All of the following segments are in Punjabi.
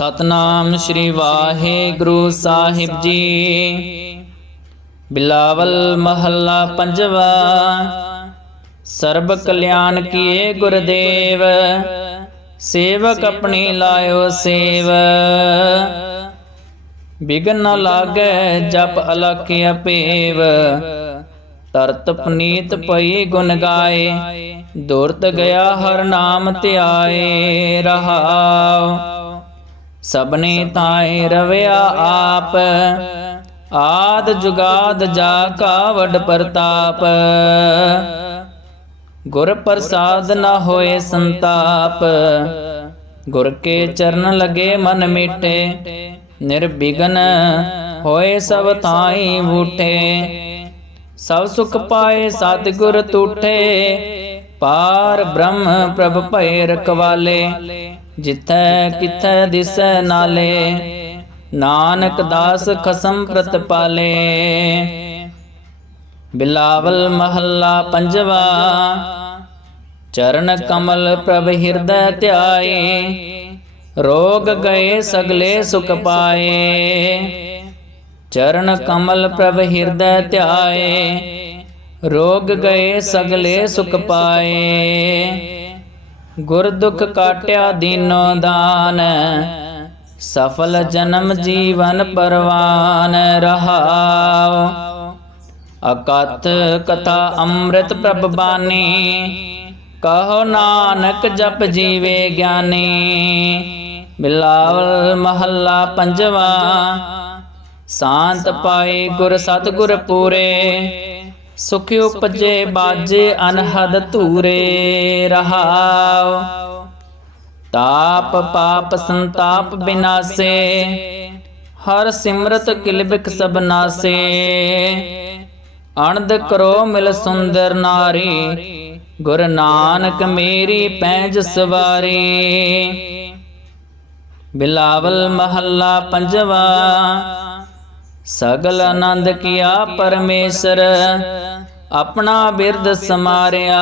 ਸਤਨਾਮ ਸ੍ਰੀ ਵਾਹਿਗੁਰੂ ਸਾਹਿਬ ਜੀ। ਬਿਲਾਵਲ ਮਹੱਲਾ ਪੰਜਵਾ। ਸਰਬ ਕਲਿਆਣ ਕੀਏ ਗੁਰਦੇਵ, ਸੇਵਕ ਆਪਣੀ ਲਾਇਓ ਸੇਵ। ਬਿਗਨ ਨ ਲਾਗੈ ਜਪ ਅਲਖ ਅਪੇਵ। ਤਰਤ ਪਨੀਤ ਪਈ ਗੁਣ ਗਾਏ। ਦੁਰਤ ਗਿਆ ਹਰ ਨਾਮ ਧਿਆਏ ਰਹਾਉ। ਸਭਨੇ ਤਾਏ ਰਵਿਆ ਆਪ। ਆਦ ਜੁਗਾਦ ਜਾ ਕਾ ਪ੍ਰਤਾਪ। ਗੁਰ ਪ੍ਰਸਾਦ ਨਾ ਹੋਏ ਸੰਤਾਪ। ਗੁਰ ਕੇ ਚਰਨ ਲਗੇ ਮਨ ਮਿਟੇ। ਨਿਰਬਿਗਨ ਹੋਏ ਸਭ ਤਾਈ ਬੂਠੇ। ਸਭ ਸੁਖ ਪਾਏ ਸਤਿਗੁਰ ਟੂਠੇ ਪਾਰ ਬ੍ਰਹਮ ਪ੍ਰਭ ਭੈ ਰਖਵਾਲੇ। ਜਿਥੈ ਕਿਥੈ ਦਿਸੈ ਨਾਲੇ, ਨਾਨਕ ਦਾਸ ਖਸਮ ਪ੍ਰਤਪਾਲੇ ਬਿਲਾਵਲ ਮਹੱਲਾ ਪੰਜਵਾ, ਚਰਨ ਕਮਲ ਪ੍ਰਭ ਹਿਰਦੈ ਧਿਆਏ, ਰੋਗ ਗਏ ਸਗਲੇ ਸੁਖ ਪਾਏ। ਚਰਨ ਕਮਲ ਪ੍ਰਭ ਹਿਰਦੈ ਧਿਆਏ, ਰੋਗ ਗਏ ਸਗਲੇ ਸੁਖ ਪਾਏ। ਗੁਰ ਦੁਖ ਕਾਟਿਆ ਦੀਨੋ ਦਾਨ, ਸਫਲ ਜਨਮ ਜੀਵਨ ਪਰਵਾਨ ਰਹਾਉ। ਅਕਥ ਕਥਾ ਅੰਮ੍ਰਿਤ ਪ੍ਰਭ ਬਾਣੀ ਕਹੋ ਨਾਨਕ ਜਪ ਜੀਵੇ ਗਿਆਨੀ। ਬਿਲਾਵਲ ਮਹੱਲਾ ਪੰਜਵਾ, ਸ਼ਾਂਤ ਪਾਏ ਗੁਰ ਸਤਿਗੁਰ ਪੂਰੇ ਸੁਖ ਉਪਜੇ ਬਾਜੇ ਅਨਹਦ ਧੂਰੇ ਰਹਾਉ ਤਾਪ ਪਾਪ ਸੰਤਾਪ ਬਿਨਾਸੇ। ਹਰ ਸਿਮਰਤ ਕਿਲਬਿਕ ਸਭ ਨਾਸੇ। ਅਣਦ ਕਰੋ ਮਿਲ ਸੁੰਦਰ ਨਾਰੀ। ਗੁਰ ਨਾਨਕ ਮੇਰੀ ਪੈਜ ਸਵਾਰੀ। ਬਿਲਾਵਲ ਮਹੱਲਾ ਪੰਜਵਾ। ਸਗਲ ਆਨੰਦ ਕੀਆ ਪਰਮੇਸ਼ਰ, ਆਪਣਾ ਬਿਰਦ ਸਮਾਰਿਆ।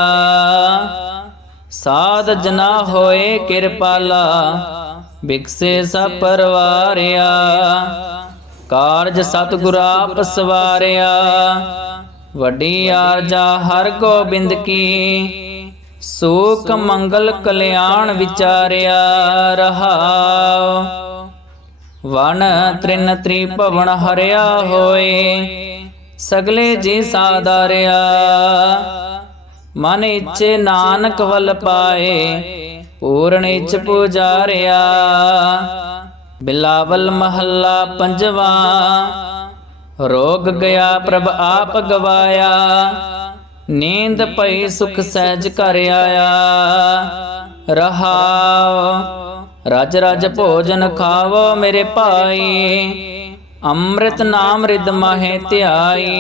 ਸਾਧ ਜਨਾ ਹੋਏ ਕਿਰਪਾਲਾ ਬਿਕਸੇ ਸਭ ਪਰਵਾਰਿਆ। ਕਾਰਜ ਸਤਿਗੁਰ ਆਪ ਸਵਾਰਿਆ। ਵੱਡੀ ਆਰਜਾ ਹਰ ਗੋਬਿੰਦ ਕੀ, ਸੂਖ ਮੰਗਲ ਕਲਿਆਣ ਵਿਚਾਰਿਆ ਰਹਾਉ ਵਨ ਤ੍ਰਿਨ ਤ੍ਰੀ ਭਵਨ ਹਰਿਆ ਹੋਏ, ਸਗਲੇ ਜੀ ਸਾਦਾਰਿਆ ਮਨ ਇੱਛੇ ਨਾਨਕ ਵੱਲ ਪਾਏ, ਪੂਰਨ ਇੱਛ ਪੁਜਾਰਿਆ। ਬਿਲਾਵਲ ਮਹੱਲਾ ਪੰਜਵਾ, ਰੋਗ ਗਿਆ ਪ੍ਰਭ ਆਪ ਗਵਾਇਆ। ਨੀਂਦ ਪਈ ਸੁਖ ਸਹਿਜ ਘਰ ਆਇਆ। ਰਹਾਉ ਰਜ ਰਜ ਭੋਜਨ ਖਾਵੋ ਮੇਰੇ ਭਾਈ। ਅੰਮ੍ਰਿਤ ਨਾਮ ਰਿਦ ਮਹਿ ਧਿਆਈ।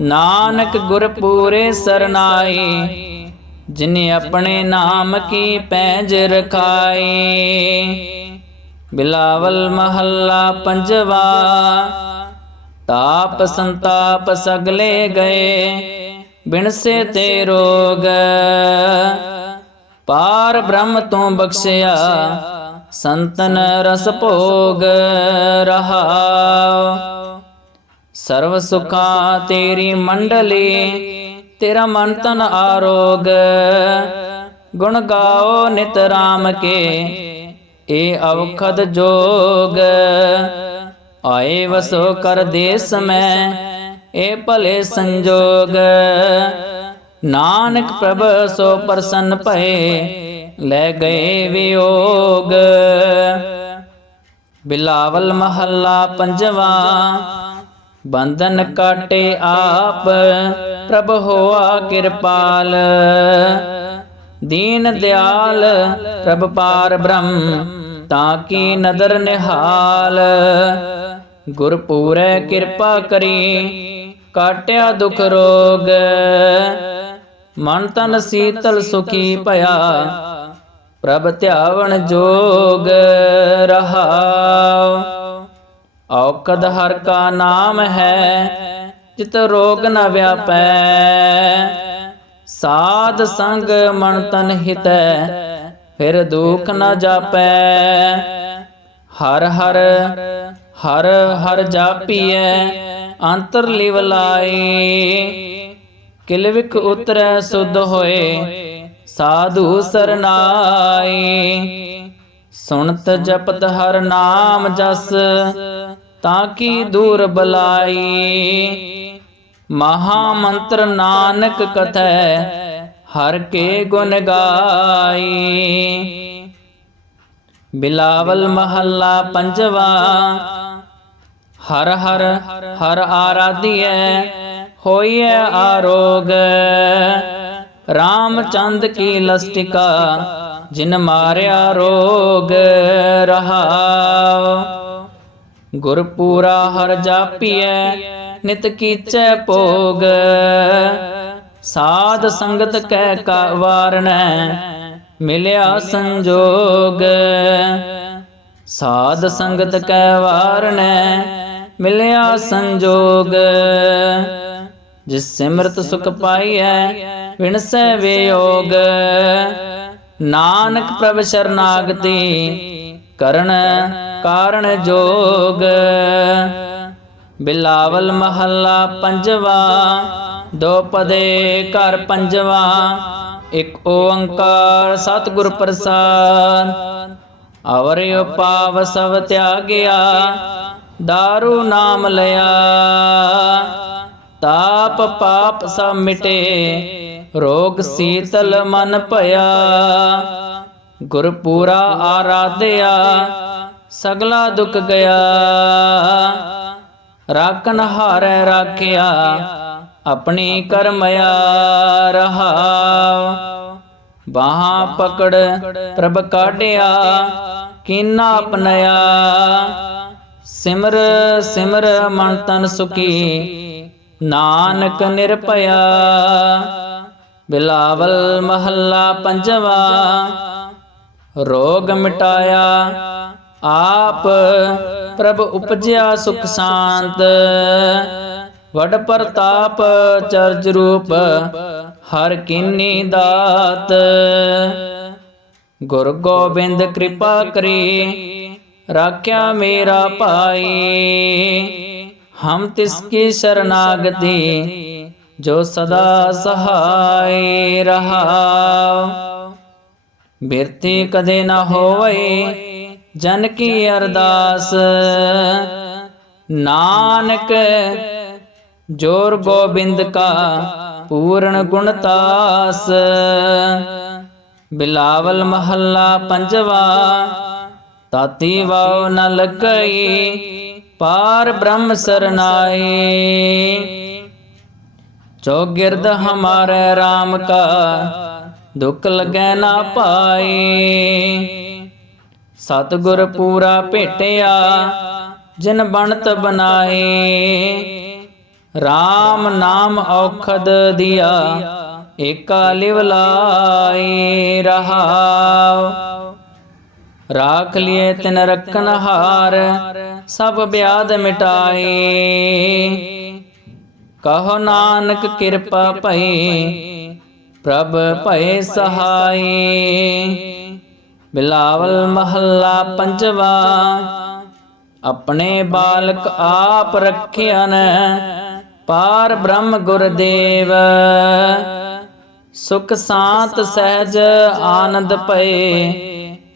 ਨਾਨਕ ਗੁਰ ਪੂਰੇ ਸਰਨਾਈ। ਜਿਨੇ ਆਪਣੇ ਨਾਮ ਕੀ ਪੈਜ ਰਖਾਈ। ਬਿਲਾਵਲ ਮਹੱਲਾ ਪੰਜਵਾ। ਤਾਪ ਸੰਤਾਪ ਸਗਲੇ ਗਏ। ਬਿਨਸੇ ਤੇ ਰੋਗ। ਪਾਰ ਬ੍ਰਹਮ ਤੋਂ ਬਖਸ਼ਿਆ, ਸੰਤਨ ਰਸ ਭੋਗ ਰਹਾਉ ਸਰਵ ਸੁਖਾ ਤੇਰੀ ਮੰਡਲੀ, ਤੇਰਾ ਮਨ ਤਨ ਆਰੋਗ। ਗੁਣ ਗਾਓ ਨਿਤ ਰਾਮ ਕੇ, ਏ ਅਵਖਦ ਜੋਗ। ਆਏ ਵਸੋ ਕਰ ਦੇਸ ਮੈਂ, ਏ ਭਲੇ ਸੰਜੋਗ। ਨਾਨਕ ਪ੍ਰਭ ਸੋ ਪ੍ਰਸੰਨ ਭਏ, ਲੈ ਗਏ ਵਿਯੋਗ। ਬਿਲਾਵਲ ਮਹੱਲਾ ਪੰਜਵਾ, ਬੰਧਨ ਕਾਟੇ ਆਪ, ਪ੍ਰਭ ਹੋਆ ਕਿਰਪਾਲ। ਦੀਨ ਦਿਆਲ, ਪ੍ਰਭ ਪਾਰ ਬ੍ਰਹਮ, ਤਾਂ ਕੀ ਨਦਰ ਨਿਹਾਲ। ਗੁਰ ਪੂਰੈ ਕਿਰਪਾ ਕਰੀ, ਕਾਟਿਆ ਦੁਖ ਰੋਗ। ਮਨ ਤਨ ਸੀਤਲ ਸੁਖੀ ਭਇਆ। ਪ੍ਰਭ ਧਿਆਵਣ ਜੋਗ ਰਹਾਉ। ਔਕਦ ਹਰ ਕਾ ਨਾਮ ਹੈ ਜਿਤ ਰੋਗ ਨ ਵਿਆਪੈ। ਸਾਧ ਸੰਗ ਮਨ ਤਨ ਹਿਤੈ ਫਿਰ ਦੁਖ ਨ ਜਾਪੈ। ਹਰ ਹਰ ਹਰ ਹਰ ਜਾਪੀਐ ਅੰਤਰ ਲਿਵ ਲਾਏ। ਕਿਲਵਿਕ ਉਤਰੈ ਸੁਧ ਹੋਏ, ਸਾਧੂ ਸਰਨਾਈ। ਸੁਣਤ ਜਪਤ ਹਰ ਨਾਮ ਜਸ, ਤਾਂ ਕੀ ਦੂਰ ਬਲਾਈ। ਮਹਾ ਮੰਤਰ ਨਾਨਕ ਕਥੈ, ਹਰ ਕੇ ਗੁਣ ਗਾਈ। ਬਿਲਾਵਲ ਮਹੱਲਾ ਪੰਜਵਾ, ਹਰ ਹਰ ਹਰ ਆਰਾਧੀਐ ਹੋਈਐ ਆਰੋਗ। ਰਾਮਚੰਦ ਕੀ ਲਸਟਿਕਾ ਜਿਨ ਮਾਰਿਆ ਰੋਗ ਰਹਾਉ ਗੁਰਪੂਰਾ ਹਰ ਜਾਪੀਐ ਨਿਤ ਕੀਚੈ ਭੋਗ। ਸਾਧ ਸੰਗਤ ਕੈ ਕਾ ਵਾਰਣੈ ਮਿਲਿਆ ਸੰਜੋਗ। ਸਾਧ ਸੰਗਤ ਕੈ ਵਾਰਣੈ ਮਿਲਿਆ ਸੰਜੋਗ। ਜਿਸ ਸਿਮਰਤ ਸੁਖ ਪਾਈਐ ਵਿਣਸੈ ਵਿਯੋਗ। ਨਾਨਕ ਪ੍ਰਭ ਸ਼ਰਨਾਗਤੀ ਕਰਨ ਕਾਰਣ ਜੋਗ। ਬਿਲਾਵਲ ਮਹੱਲਾ ਪੰਜਵਾ ਦੋ ਪਦੇ ਘਰ ਪੰਜਵਾ ਇੱਕ ਓੰਕਾਰ ਸਤਿਗੁਰ ਪ੍ਰਸਾਦ। ਅਵਰਿ ਪਾਵ ਸਭ ਤਿਆਗਿਆ दारू ਨਾਮ ਲਿਆ। ਤਾਪ ਪਾਪ ਸਭ ਮਿਟੇ, ਰੋਗ ਸੀਤਲ ਮਨ ਭਇਆ। ਗੁਰਪੂਰਾ ਆਰਾਧਿਆ, ਸਗਲਾ ਦੁਖ ਗਿਆ। ਰਾਖਨ ਹਾਰੈ ਰਾਖਿਆ, ਆਪਣੀ ਕਰਮਿਆ ਰਹਾ ਬਾਹਾਂ ਪਕੜ ਪ੍ਰਭ ਕਾਢਿਆ, ਕੀਨਾ ਅਪਨਿਆ ਸਿਮਰ ਸਿਮਰ ਮਨ ਤਨ ਸੁਖੀ ਨਾਨਕ ਨਿਰਭਇਆ, ਬਿਲਾਵਲ ਮਹੱਲਾ ਪੰਜਵਾ, ਰੋਗ ਮਿਟਾਇਆ, ਆਪ ਪ੍ਰਭ ਉਪਜਿਆ ਸੁਖ ਸ਼ਾਂਤ। ਵਡ ਪ੍ਰਤਾਪ ਚਰਜ ਰੂਪ, ਹਰ ਕੀਨੀ ਦਾਤ। ਗੁਰ ਗੋਬਿੰਦ ਕਿਰਪਾ ਕਰੀ, ਰਾਖਿਆ ਮੇਰਾ ਭਾਈ। ਹਮ ਤਿਸ ਕੀ ਸ਼ਰਨਾਗਤੀ, ਜੋ ਸਦਾ ਸਹਾਈ ਰਹਾ ਬਿਰਤੀ ਕਦੇ ਨਾ ਹੋਵੇ ਜਨ ਕੀ ਅਰਦਾਸ। ਨਾਨਕ, ਜੋਰ ਗੋਬਿੰਦ ਕਾ ਪੂਰਨ ਗੁਣਤਾਸ ਬਿਲਾਵਲ ਮਹੱਲਾ ਪੰਜਵਾ, ਤਾਤੀ ਵਾਉ ਨ ਲੱਗਈ ਪਾਰ ਬ੍ਰਹਮ ਸਰਨਾਈ ਜੋ ਗਿਰਦ ਹਮਾਰੇ RAM ਕਾ ਦੁਖ ਲਗੈ ਨਾ ਪਾਈ। ਸਤਿਗੁਰ ਪੂਰਾ ਭੇਟਿਆ ਜਿਨ ਬਣਤ ਬਣਾਏ RAM ਨਾਮ ਔਖਦ ਦਿਆ ਏਕਾ ਲਿਵ ਲਾਈ ਰਹਾਉ। ਰਾਖ ਲਿਏ ਤਿਨ ਰਖਨ ਹਾਰ ਸਭ ਬਿਆਦ ਮਿਟਾਏ। ਕਹੋ ਨਾਨਕ ਕਿਰਪਾ ਭਈ ਪ੍ਰਭ ਭਏ ਸਹਾਈ। ਬਿਲਾਵਲ ਮਹੱਲਾ ਪੰਜਵਾ ਆਪਣੇ ਬਾਲਕ ਆਪ ਰੱਖਿਆਨ ਪਾਰ ਬ੍ਰਹਮ ਗੁਰਦੇਵ। ਸੁਖ ਸਾਤ ਸਹਿਜ ਆਨੰਦ ਪਏ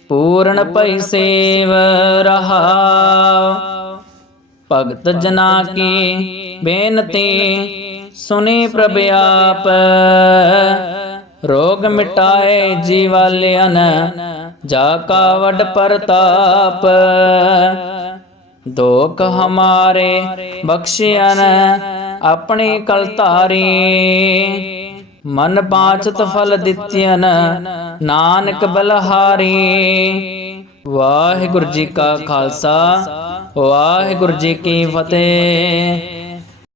ਪੂਰਨ ਭਈ ਸੇਵ ਰਹਾ। ਭਗਤ ਜਨਾ ਕੀ ਬੇਨਤੀ ਸੁਨੇ ਪ੍ਰਭ ਆਪ। ਰੋਗ ਮਿਟਾਏ ਜੀਵਾਲਿਆਨ, ਜਾ ਕਾ ਵਡ ਪ੍ਰਤਾਪ। ਦੋਖ ਹਮਾਰੇ ਬਖਸ਼ਿਆਨ, ਆਪਣੀ ਕਲ ਧਾਰੀ ਮਨ ਬਾਚਤ ਫਲ ਦਿੱਤਿਆਨ ਨਾਨਕ ਬਲਹਾਰੀ। ਵਾਹਿਗੁਰੂ ਜੀ ਕਾ ਖਾਲਸਾ ਵਾਹਿਗੁਰੂ ਜੀ ਕੀ ਫਤਿਹ।